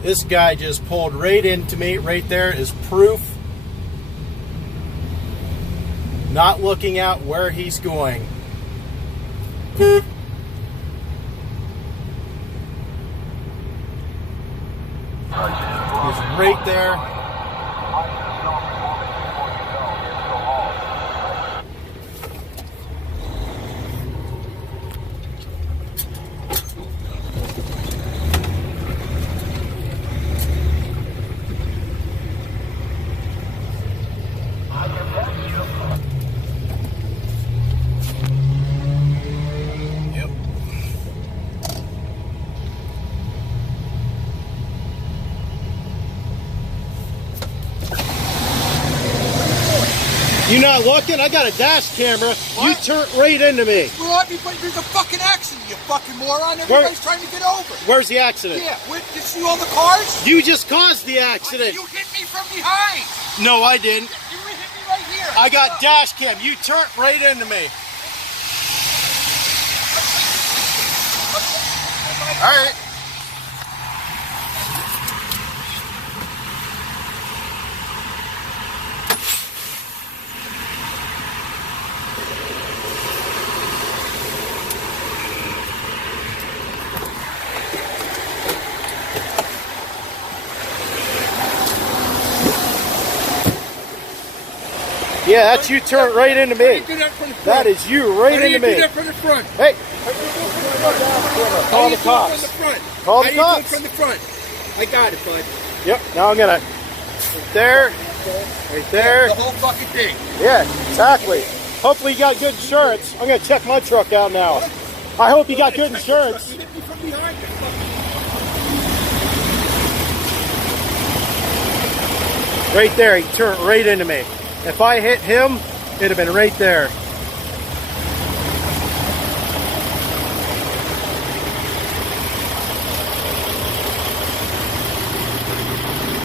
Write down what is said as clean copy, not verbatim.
This guy just pulled right into me. Right there is proof. Not looking out where he's going. He's right there. You not looking? I got a dash camera. What? You turned right into me. Well, there's a fucking accident, you fucking moron. Everybody's trying to get over. Where's the accident? Yeah, did you see all the cars? You just caused the accident. You hit me from behind. No, I didn't. You hit me right here. I got dash cam. You turned right into me. All right. Yeah, that's you turned right into me. That is you right into me. Do that from the front? Hey! Call the cops. Call the cops. From the front. I got it, bud. Yep, now I'm gonna... Right there. Right there. The whole fucking thing. Yeah, exactly. Hopefully you got good insurance. I'm gonna check my truck out now. I hope you got good insurance. You hit me from behind. Right there, he turned right into me. If I hit him, it'd have been right there.